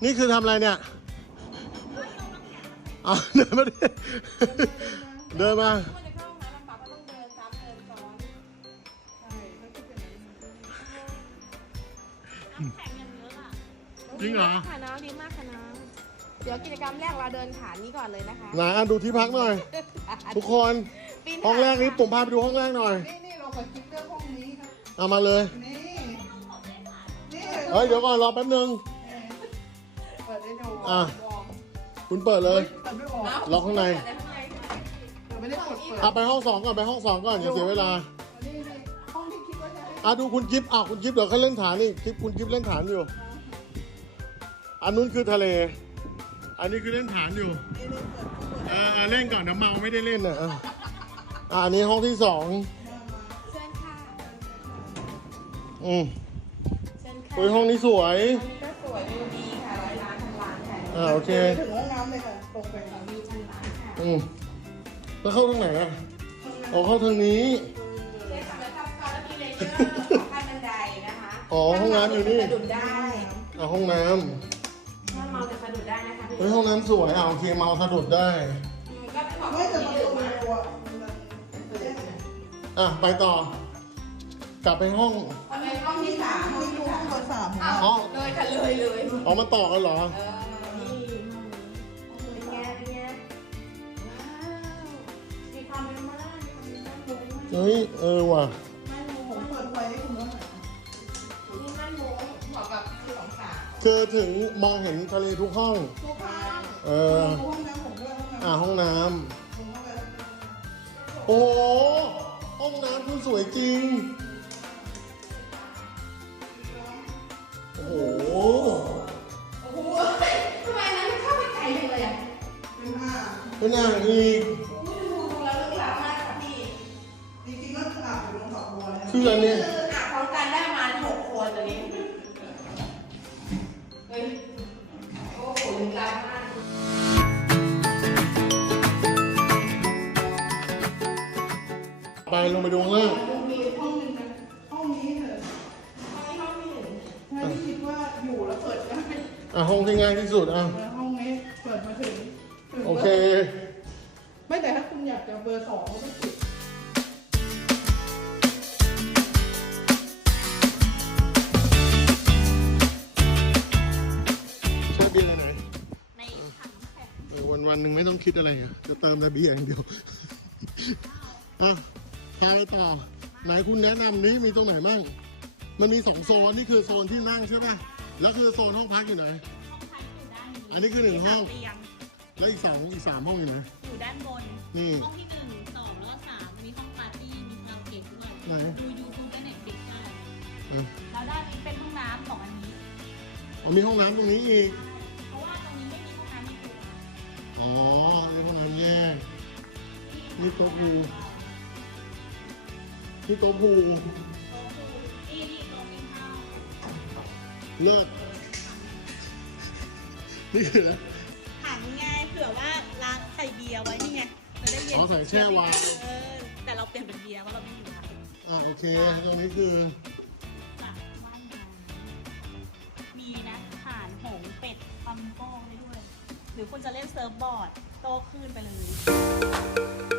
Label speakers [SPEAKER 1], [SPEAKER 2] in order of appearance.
[SPEAKER 1] นี่คือทำอะไรเนี่ยเอาเดินมาดิเดินมาจริงเหรอ
[SPEAKER 2] ค่ะน้องดีมากค่ะน้องเดี๋ยวกิจกรรมแรกเราเดินฐานนี้ก่อนเลยนะคะ
[SPEAKER 1] ไหนดูที่พักหน่อยทุกคนห้องแรกนี้ผมพาไปดูห้องแรกหน่อย
[SPEAKER 3] นี่เราเปิดคลิปเรื่องห้องนี้ครับ
[SPEAKER 1] เอามาเลย
[SPEAKER 3] นี่
[SPEAKER 1] เฮ้ยเดี๋ยวก่อนรอแป๊บนึง
[SPEAKER 3] เปิดได้ดู
[SPEAKER 1] คุณเปิดเลย
[SPEAKER 3] เปิดไม่ออก
[SPEAKER 1] ล็อกข้างใน
[SPEAKER 3] ไม่ได้กดเปิด
[SPEAKER 1] ไปห้อง2ก่อนไปห้อง2ก่อนอย่าเสียเวลา
[SPEAKER 3] นี่ห้องที่คิดว่าจะให้
[SPEAKER 1] ดูคุณกิฟต์คุณกิฟต์เดี๋ยวเขาเล่นฐานนี่คลิปคุณกิฟต์เล่นฐานอยู่อันนู้นคือทะเลอันนี้คือเล่นฐานอยู่เล่นก่อนนะเมาไม่ได้เล่นนะอันนี้ห้องที่2
[SPEAKER 2] เชิญค่ะเชิญค่ะ
[SPEAKER 1] ห้องนี้สวย
[SPEAKER 2] ก็สวยดูดีค่ะ100 ล้านพันล้านค่ะ
[SPEAKER 1] โอเค
[SPEAKER 3] ถึงห้องน้ำเลยค่ะตรงไปค่ะ
[SPEAKER 2] มีชั้นล้านค่ะ
[SPEAKER 1] แล้วเข้าทางไหนเข้าทางนี้
[SPEAKER 2] ใช่ค่ะแล้วทับซ้อนแล้วมีเลเยอร์ขั้นบันไดนะคะ
[SPEAKER 1] ห้องน้ำอยู่นี่
[SPEAKER 2] สะดุดได้
[SPEAKER 1] ห้องน้ำ
[SPEAKER 2] ถ้าเมาจะสะดุดได้นะคะ
[SPEAKER 1] ห้องน้ำสวยโอเคเมาสะดุดได้
[SPEAKER 2] ก็เป็นของ
[SPEAKER 3] ไม่แต่
[SPEAKER 2] ที่
[SPEAKER 3] มัน
[SPEAKER 2] ดื่
[SPEAKER 3] ดู
[SPEAKER 2] มมา
[SPEAKER 3] ตัว
[SPEAKER 1] ไปต่อกลับไปห้อง
[SPEAKER 2] ไปห้องที่3ห้องที่3
[SPEAKER 3] เปิด3
[SPEAKER 2] เลยค่ะเลย
[SPEAKER 1] มันต่อกันเหรอ
[SPEAKER 2] นี่เป็นไงเป็นไงว้าวมีความเป็นม่านมีความเป็นม่านมุ้ง
[SPEAKER 1] เฮ้ยว่ะ
[SPEAKER 2] ม่านมุ้ง
[SPEAKER 3] ผมเปิดไฟให้คุณด้วย
[SPEAKER 2] นี่ม่านมุ้งเหมาะกับของสาว
[SPEAKER 1] คือถึงมองเห็นทะเลทุกห้อง
[SPEAKER 2] ทุกห้อง
[SPEAKER 3] ห้องน้ำผมด้วย
[SPEAKER 1] ห้องน้ำโอ้ห้องน้ำคุณสวยจริงโอ้โห
[SPEAKER 2] โอ้โหทำไมนั้นเข้าไปไกลเลยอ่ะ
[SPEAKER 1] เป็นอ่างอีก
[SPEAKER 2] ดูแล้วลึกลับมากค่ะพี่
[SPEAKER 3] จริงๆก็คืออาบอยู่ตรงสระบัวนะ
[SPEAKER 1] คืออันนี้
[SPEAKER 2] อาบพร้อมกันได้ประมาณ6 คนตอนนี้เฮ้ยโอ้โหลึกลับมาก
[SPEAKER 1] ไปลงไปดูข้างล่าง
[SPEAKER 3] มีห้องนึงนะห้องนี้เถอะ
[SPEAKER 2] ห้องที่1
[SPEAKER 3] ถ้าที่คิดว่าอยู่แล้วเปิดได้
[SPEAKER 1] ห้องที่ง่ายที่สุด
[SPEAKER 3] ห้องนี้เปิดมาถึง
[SPEAKER 1] โอเค
[SPEAKER 3] ไม่แต่ถ้าคุณอยากจะเบอร์2ก็ต้องปิด
[SPEAKER 1] ใช้บินอะไรไหน
[SPEAKER 2] ในถังแข็ง
[SPEAKER 1] วันหนึ่งไม่ต้องคิดอะไรจะเติมแต่เบียร์อย่างเดียวพาไปต่อไหนคุณแนะนำนี้มีตรงไหนบ้างมันมี2 โซนนี่คือโซนที่นั่งใช่ป่ะแล้วคือโซนห้องพักอยู่ไหนอันนี้คือ1 ห้องแล้วอีก3 ห้องอยู่ไหน
[SPEAKER 4] อยู่ด้านบน
[SPEAKER 1] นี่
[SPEAKER 4] ห้องที่1 2แล้วก็3มีห้องปาร์ตี้มีคาราโอเกะด้วย
[SPEAKER 1] ไหน
[SPEAKER 4] ดูยูทูบได้เน็ตฟลิกได้แล้วด้านนี้เป็นห้องน้ำ2 อันนี้
[SPEAKER 1] มีห้องน้ำตรงนี้อีก
[SPEAKER 4] เพราะว่าตรงนี้ไม่มีห้องน้ำในครัว
[SPEAKER 1] นี่ห้องน้ำแยกนี่โต๊ะพูนี่โต๊ะพู
[SPEAKER 4] นี่โต๊ะกินข้าว
[SPEAKER 1] เลิศนี่คืออะไร
[SPEAKER 4] ถังไงเผื่อว่าล้างใส่เบียร์ไว้นี่ไงจะได้เย็น
[SPEAKER 1] ใส่แช่ไว้
[SPEAKER 4] แต่เราเปลี่ยนเป็นเบียร์เพราะเราไม่อยู่ไทย
[SPEAKER 1] โอเคตรงนี้คือ
[SPEAKER 4] มีนะห่านหงเป็ดปัมโป้ได้ด้วยหรือคุณจะเล่นเซิร์ฟบอร์ดโตขึ้นไปเลย